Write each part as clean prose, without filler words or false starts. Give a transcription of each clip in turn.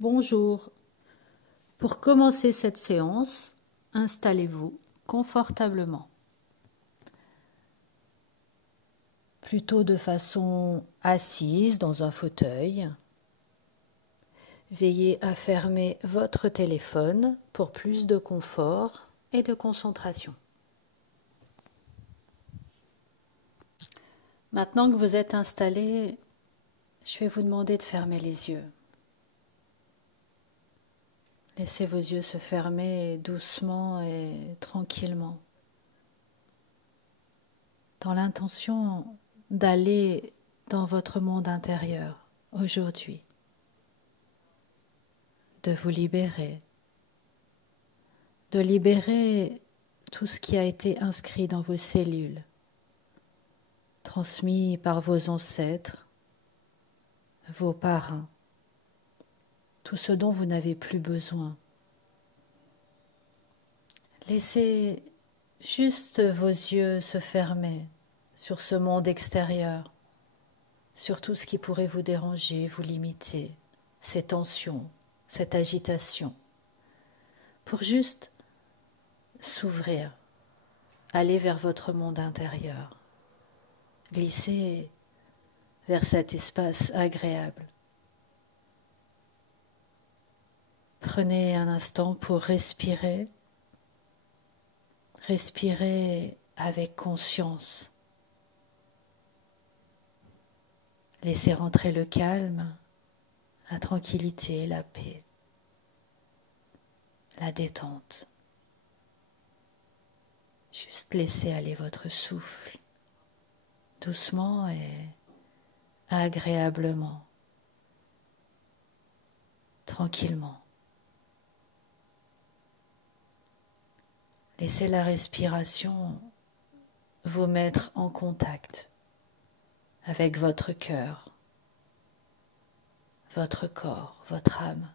Bonjour. Pour commencer cette séance, installez-vous confortablement. Plutôt de façon assise dans un fauteuil. Veillez à fermer votre téléphone pour plus de confort et de concentration. Maintenant que vous êtes installé, je vais vous demander de fermer les yeux. Laissez vos yeux se fermer doucement et tranquillement, dans l'intention d'aller dans votre monde intérieur aujourd'hui, de vous libérer, de libérer tout ce qui a été inscrit dans vos cellules, transmis par vos ancêtres, vos parrains, tout ce dont vous n'avez plus besoin. Laissez juste vos yeux se fermer sur ce monde extérieur, sur tout ce qui pourrait vous déranger, vous limiter, ces tensions, cette agitation, pour juste s'ouvrir, aller vers votre monde intérieur, glisser vers cet espace agréable. Prenez un instant pour respirer, respirez avec conscience. Laissez rentrer le calme, la tranquillité, la paix, la détente. Juste laissez aller votre souffle, doucement et agréablement, tranquillement. Laissez la respiration vous mettre en contact avec votre cœur, votre corps, votre âme.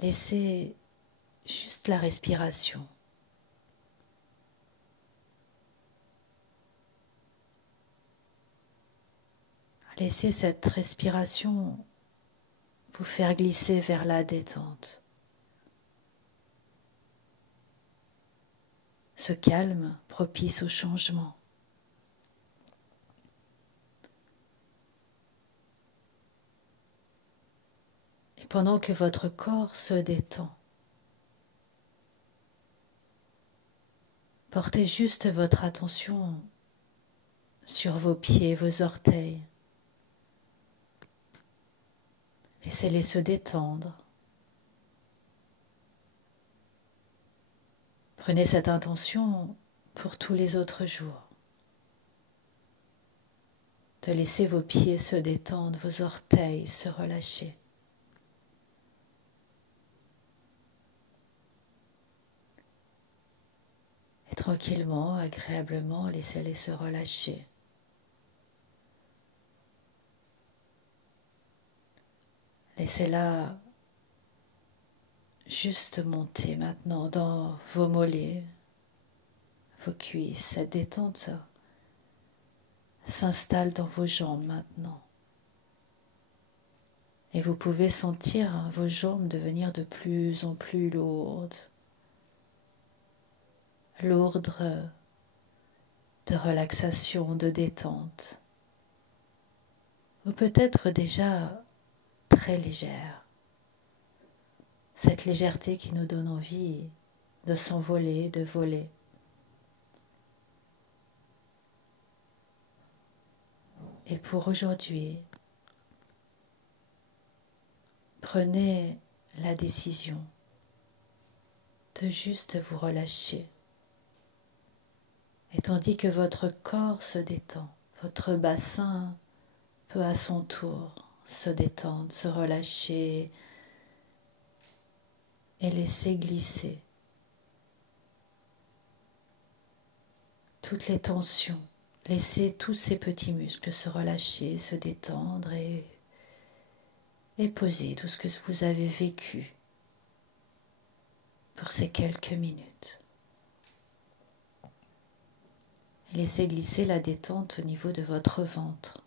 Laissez juste la respiration. Laissez cette respiration vous faire glisser vers la détente. Ce calme propice au changement. Et pendant que votre corps se détend, portez juste votre attention sur vos pieds, vos orteils. Laissez-les se détendre. Prenez cette intention pour tous les autres jours, de laisser vos pieds se détendre, vos orteils se relâcher. Et tranquillement, agréablement, laissez-les se relâcher. Laissez-la juste monter maintenant dans vos mollets, vos cuisses. Cette détente s'installe dans vos jambes maintenant. Et vous pouvez sentir vos jambes devenir de plus en plus lourdes. Lourdes de relaxation, de détente. Ou peut-être déjà très légères. Cette légèreté qui nous donne envie de s'envoler, de voler. Et pour aujourd'hui, prenez la décision de juste vous relâcher. Et tandis que votre corps se détend, votre bassin peut à son tour se détendre, se relâcher et laisser glisser toutes les tensions. Laissez tous ces petits muscles se relâcher, se détendre et poser tout ce que vous avez vécu pour ces quelques minutes. Laissez glisser la détente au niveau de votre ventre,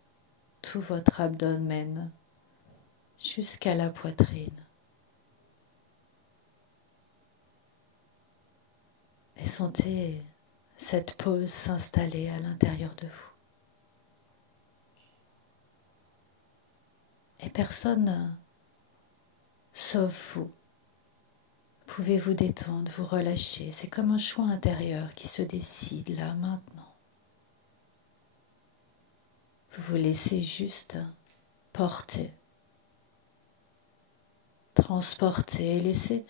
tout votre abdomen jusqu'à la poitrine. Et sentez cette pause s'installer à l'intérieur de vous. Et personne, sauf vous, pouvez vous détendre, vous relâcher. C'est comme un choix intérieur qui se décide là, maintenant. Vous vous laissez juste porter, transporter, laisser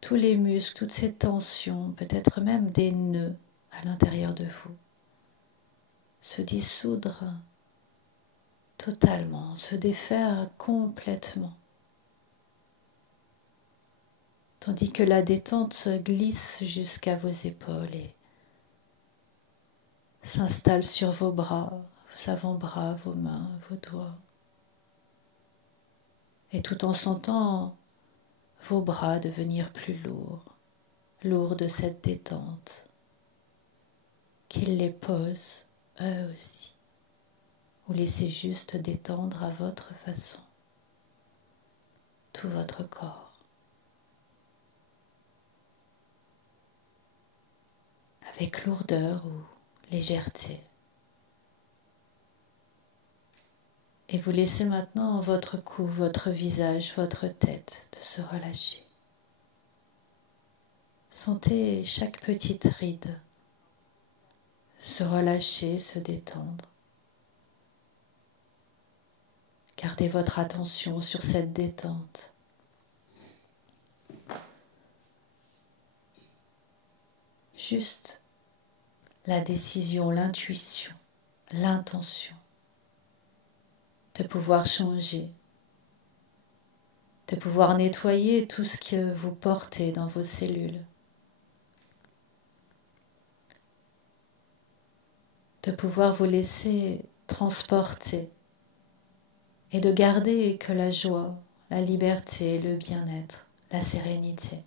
tous les muscles, toutes ces tensions, peut-être même des nœuds à l'intérieur de vous, se dissoudre totalement, se défaire complètement. Tandis que la détente se glisse jusqu'à vos épaules et s'installe sur vos bras, vos avant-bras, vos mains, vos doigts. Et tout en sentant vos bras devenir plus lourds de cette détente, qu'ils les posent eux aussi, ou laissez juste détendre à votre façon tout votre corps, avec lourdeur ou légèreté. Et vous laissez maintenant votre cou, votre visage, votre tête de se relâcher. Sentez chaque petite ride se relâcher, se détendre. Gardez votre attention sur cette détente. Juste la décision, l'intuition, l'intention de pouvoir changer, de pouvoir nettoyer tout ce que vous portez dans vos cellules, de pouvoir vous laisser transporter et de garder que la joie, la liberté, le bien-être, la sérénité.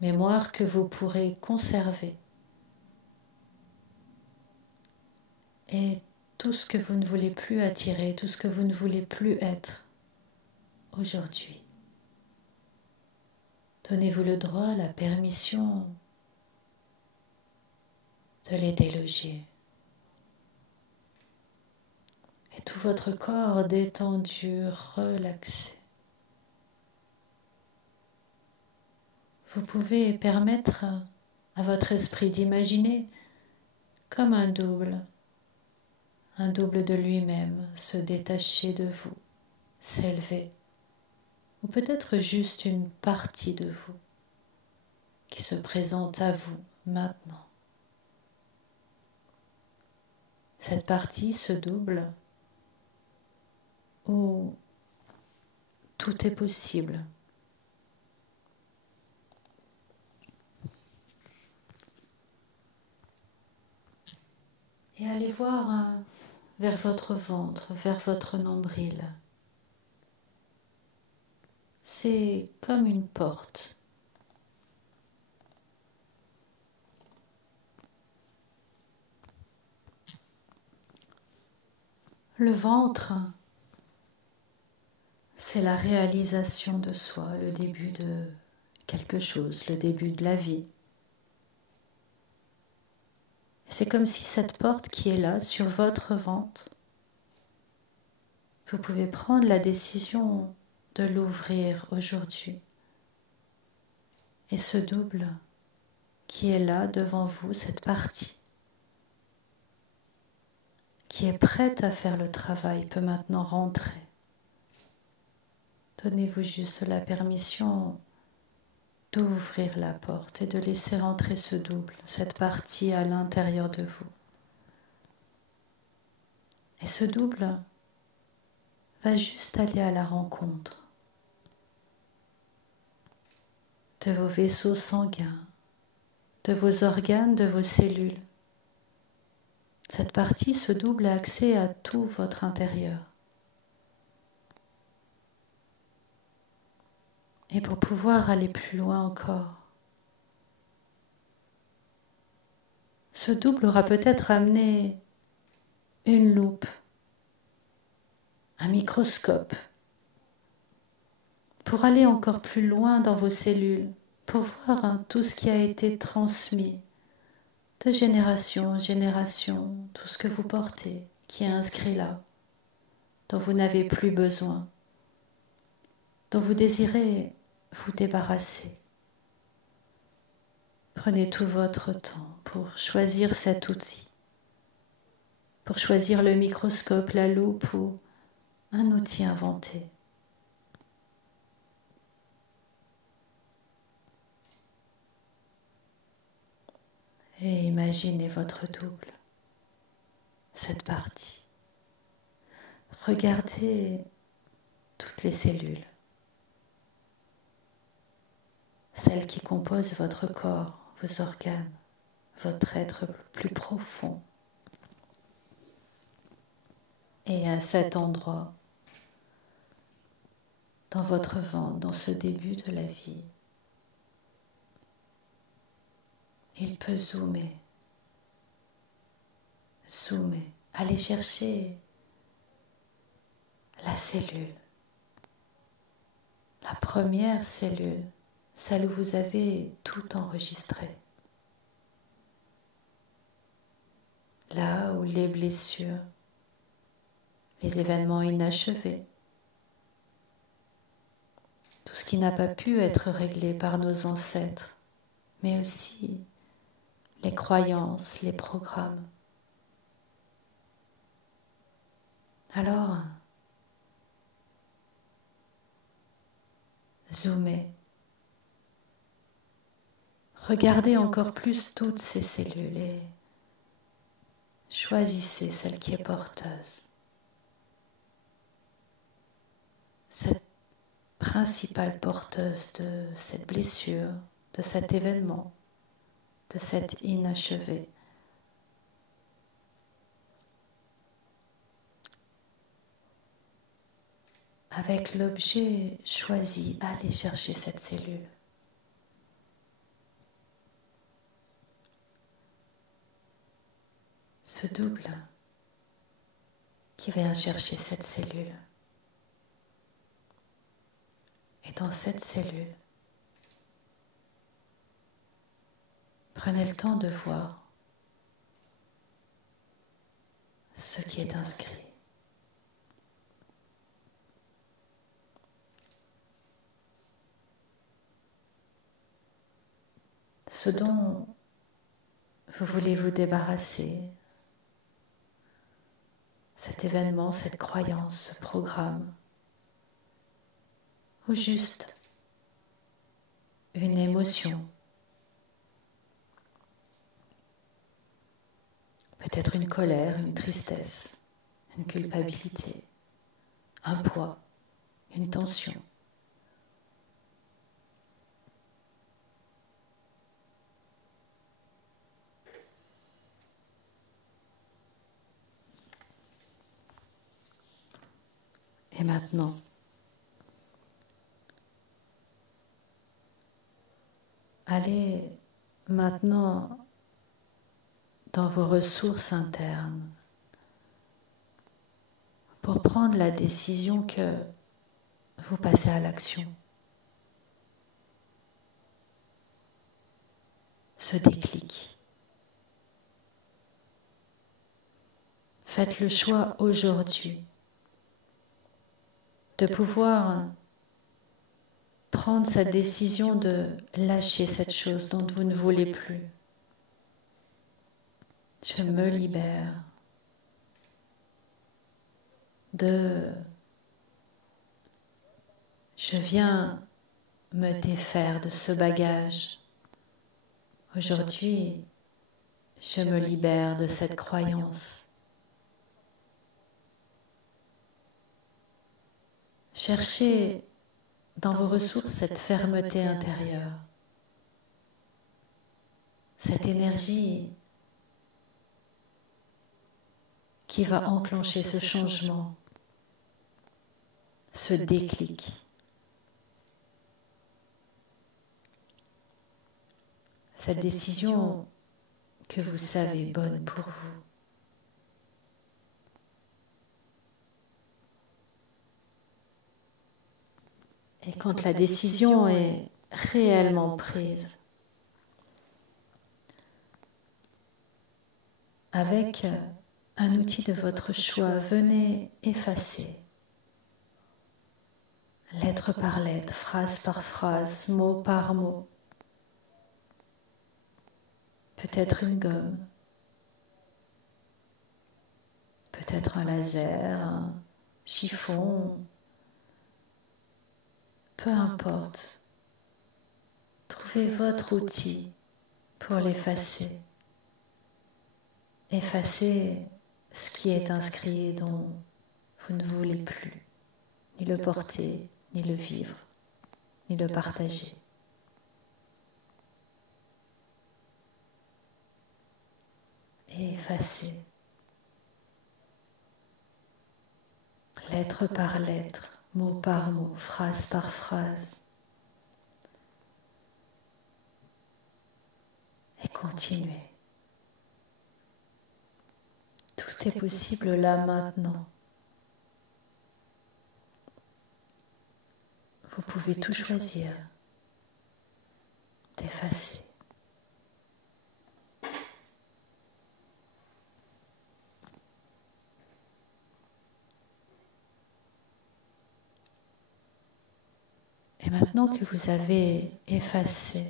Mémoire que vous pourrez conserver. Et tout ce que vous ne voulez plus attirer, tout ce que vous ne voulez plus être aujourd'hui. Donnez-vous le droit, la permission de les déloger. Et tout votre corps détendu, relaxé. Vous pouvez permettre à votre esprit d'imaginer comme un double de lui-même se détacher de vous, s'élever, ou peut-être juste une partie de vous qui se présente à vous maintenant. Cette partie se double où tout est possible. Et allez voir vers votre ventre, vers votre nombril. C'est comme une porte. Le ventre, c'est la réalisation de soi, le début de quelque chose, le début de la vie. C'est comme si cette porte qui est là, sur votre ventre, vous pouvez prendre la décision de l'ouvrir aujourd'hui. Et ce double qui est là devant vous, cette partie, qui est prête à faire le travail, peut maintenant rentrer. Donnez-vous juste la permission d'ouvrir la porte et de laisser rentrer ce double, cette partie à l'intérieur de vous. Et ce double va juste aller à la rencontre de vos vaisseaux sanguins, de vos organes, de vos cellules. Cette partie, ce double, a accès à tout votre intérieur. Et pour pouvoir aller plus loin encore, ce double aura peut-être amené une loupe, un microscope, pour aller encore plus loin dans vos cellules, pour voir tout ce qui a été transmis de génération en génération, tout ce que vous portez, qui est inscrit là, dont vous n'avez plus besoin, dont vous désirez vous débarrasser. Prenez tout votre temps pour choisir cet outil, pour choisir le microscope, la loupe ou un outil inventé. Et imaginez votre double, cette partie. Regardez toutes les cellules, celles qui composent votre corps, vos organes, votre être plus profond. Et à cet endroit, dans votre ventre, dans ce début de la vie, il peut zoomer, aller chercher la cellule, la première cellule, celle où vous avez tout enregistré. Là où les blessures, les événements inachevés, tout ce qui n'a pas pu être réglé par nos ancêtres, mais aussi les croyances, les programmes. Alors, zoomez. Regardez encore plus toutes ces cellules et choisissez celle qui est porteuse. Cette principale porteuse de cette blessure, de cet événement, de cet inachevé. Avec l'objet choisi, allez chercher cette cellule. Ce double qui vient chercher cette cellule. Et dans cette cellule, prenez le temps de voir ce qui est inscrit. Ce dont vous voulez vous débarrasser, cet événement, cette croyance, ce programme, ou juste une émotion, peut-être une colère, une tristesse, une culpabilité, un poids, une tension. Et maintenant, allez maintenant dans vos ressources internes pour prendre la décision que vous passez à l'action. Ce déclic. Faites le choix aujourd'hui de pouvoir prendre cette décision de lâcher cette chose dont vous ne voulez plus. Je me libère je viens me défaire de ce bagage. Aujourd'hui, je me libère de cette croyance. Cherchez dans vos ressources cette fermeté intérieure, cette énergie qui va enclencher ce changement, ce déclic. Cette décision que vous savez bonne pour vous. Et quand la décision est réellement prise, avec un outil de votre choix, venez effacer, lettre par lettre, phrase par phrase, mot par mot, peut-être une gomme, peut-être un laser, un chiffon, peu importe. Trouvez votre outil pour l'effacer. Effacez ce qui est inscrit et dont vous ne voulez plus, ni le porter, ni le vivre, ni le partager. Et effacez, lettre par lettre, mot par mot, phrase par phrase. Et continuez. Tout est possible là maintenant. Vous pouvez tout choisir d'effacer. Et maintenant que vous avez effacé,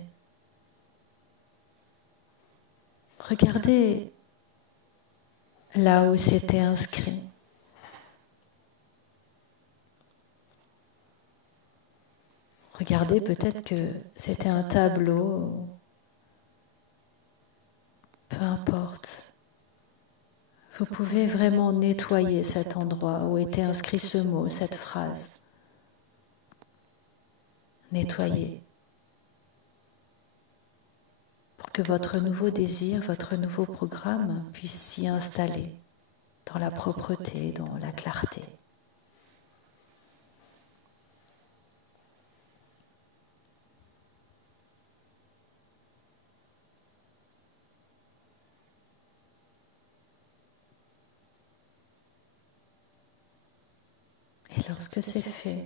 regardez là où c'était inscrit. Regardez, peut-être que c'était un tableau, peu importe. Vous pouvez vraiment nettoyer cet endroit où était inscrit ce mot, cette phrase. Nettoyer. Pour que votre nouveau désir, votre nouveau programme puisse s'y installer dans la propreté, dans la clarté. Et lorsque c'est fait,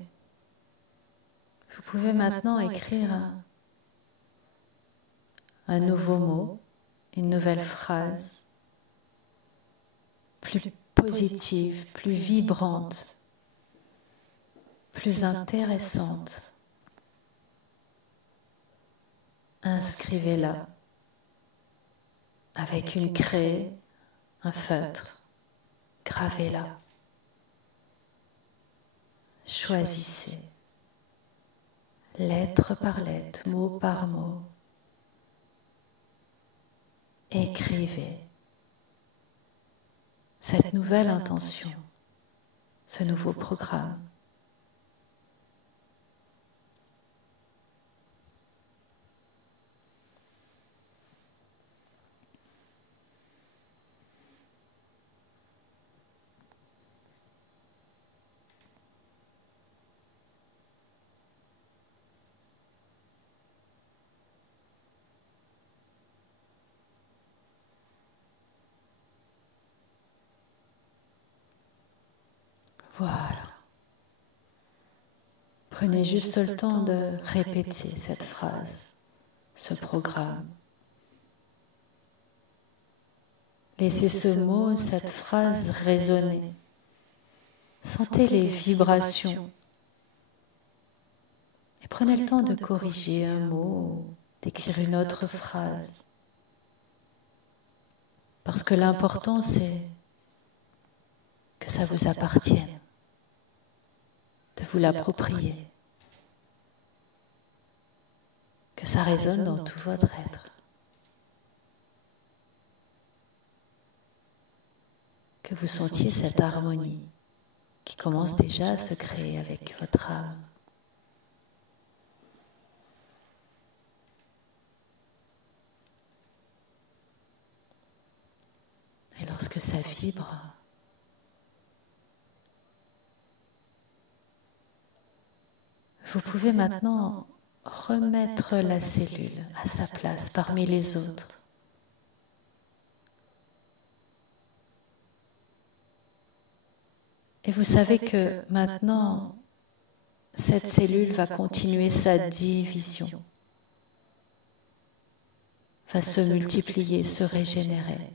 vous pouvez maintenant écrire un nouveau mot, une nouvelle phrase, plus positive, plus vibrante, plus intéressante. Inscrivez-la avec une craie, un feutre, gravez-la. Choisissez, lettre par lettre, mot par mot. Écrivez cette nouvelle intention, ce nouveau programme. Voilà. Prenez juste le temps de répéter cette phrase, ce programme. Laissez ce mot, cette phrase résonner. Sentez les vibrations. Et prenez le temps de corriger un mot, d'écrire une autre phrase. Parce que l'important, c'est que ça vous appartienne, de vous l'approprier, que ça résonne dans tout votre être, que vous sentiez cette harmonie qui commence déjà à se créer avec votre âme. Et lorsque ça vibre, vous pouvez maintenant remettre la cellule à sa place parmi les autres. Et vous savez que maintenant, cette cellule va continuer sa division, va se multiplier, se régénérer.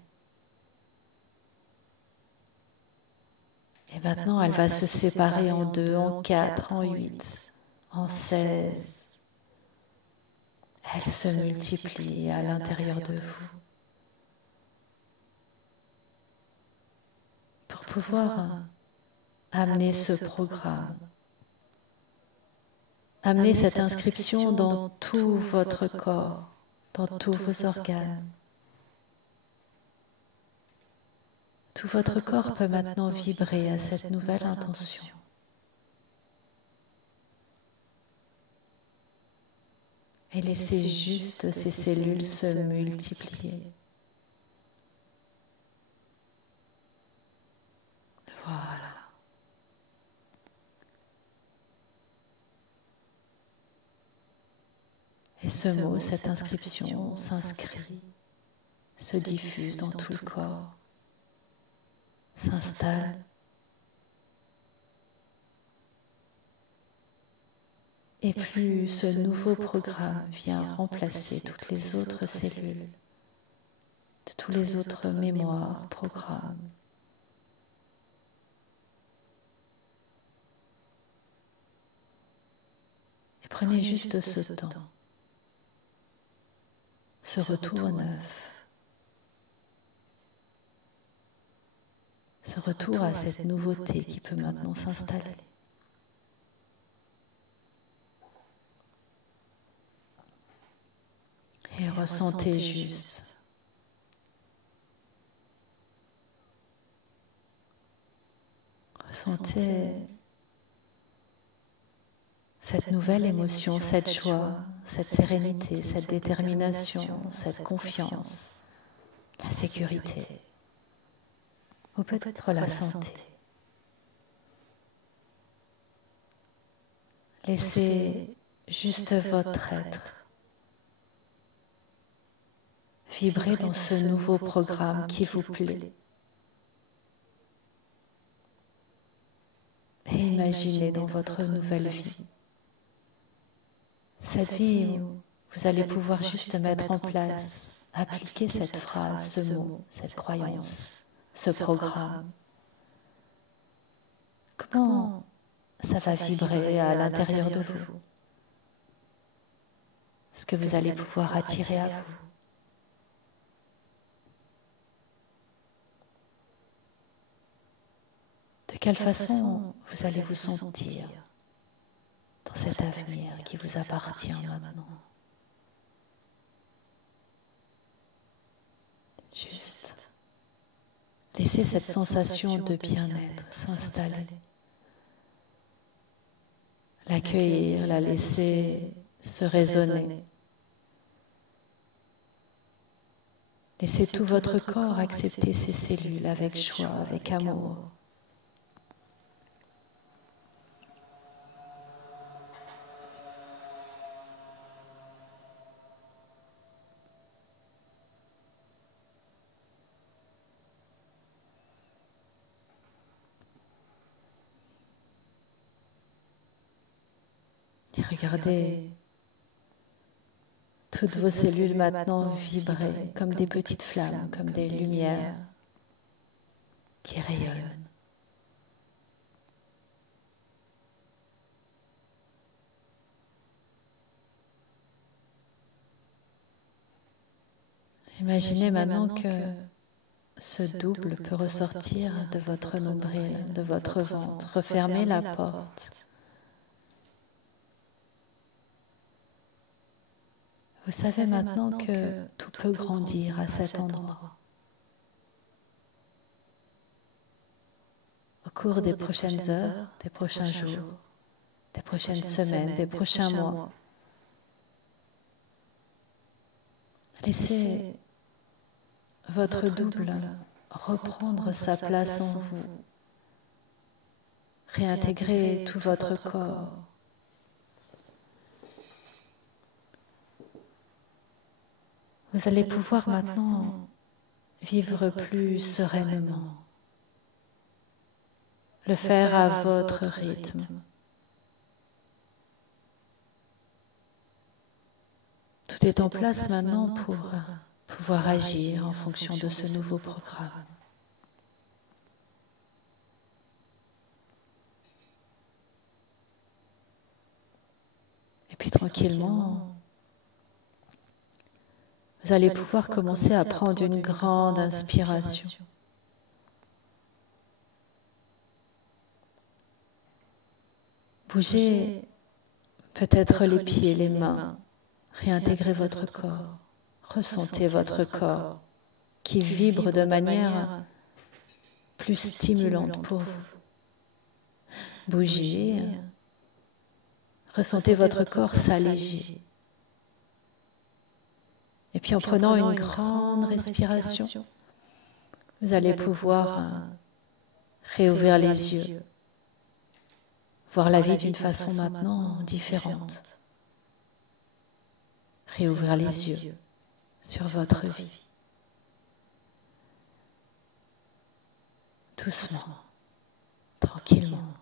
Et maintenant, elle va se séparer en 2, en 4, en 8, en 16. Elle se multiplie à l'intérieur de vous. Pour pouvoir amener ce programme, amener cette inscription dans tout votre corps, dans tous vos organes. Tout votre corps peut maintenant vibrer à cette nouvelle intention. Et laissez juste ces cellules se multiplier. Voilà. Et ce mot, cette inscription s'inscrit, se diffuse dans tout le corps, s'installe. Et plus ce nouveau programme vient remplacer toutes les autres cellules, tous les autres mémoires, programmes. Et prenez juste ce temps, ce retour au neuf, ce retour à cette nouveauté qui peut maintenant s'installer. Et ressentez juste. Ressentez cette nouvelle émotion, cette joie, cette sérénité, cette détermination, cette confiance, la sécurité, ou peut-être la santé. Laissez juste votre être vibrer dans ce nouveau programme qui vous plaît. Et imaginez dans votre nouvelle vie, cette vie où vous allez pouvoir juste mettre en place, appliquer cette phrase, ce mot, cette croyance, ce programme. Comment ça va vibrer à l'intérieur de vous? Ce que vous allez pouvoir attirer à vous. De quelle façon vous allez vous sentir dans cet avenir qui vous appartient maintenant? Juste laissez cette sensation de bien-être s'installer. L'accueillir, la laisser se résonner. Laissez tout votre corps accepter ces cellules avec joie, avec amour. Et regardez toutes vos cellules maintenant vibrer comme des petites flammes, comme des lumières qui rayonnent. Imaginez maintenant que ce double peut ressortir de votre nombril, de votre ventre. Refermez la porte. Vous savez maintenant que tout peut grandir à cet endroit. Au cours des prochaines heures, des prochains jours, des prochaines semaines, des prochains mois, laissez votre double reprendre sa place en vous, réintégrer tout votre corps. Vous allez pouvoir maintenant vivre plus sereinement, le faire à votre rythme, Tout est en place maintenant pour pouvoir agir en fonction de ce nouveau programme. Et puis tranquillement, vous allez pouvoir commencer à prendre une grande inspiration. Bougez peut-être les pieds, les mains, réintégrez votre corps, ressentez votre corps qui vibre de manière plus stimulante pour vous. Bougez, ressentez votre corps s'alléger. Et puis en prenant une grande respiration, vous allez pouvoir réouvrir les yeux, voir la vie d'une façon maintenant différente. Réouvrir les yeux sur votre vie. Doucement, tranquillement.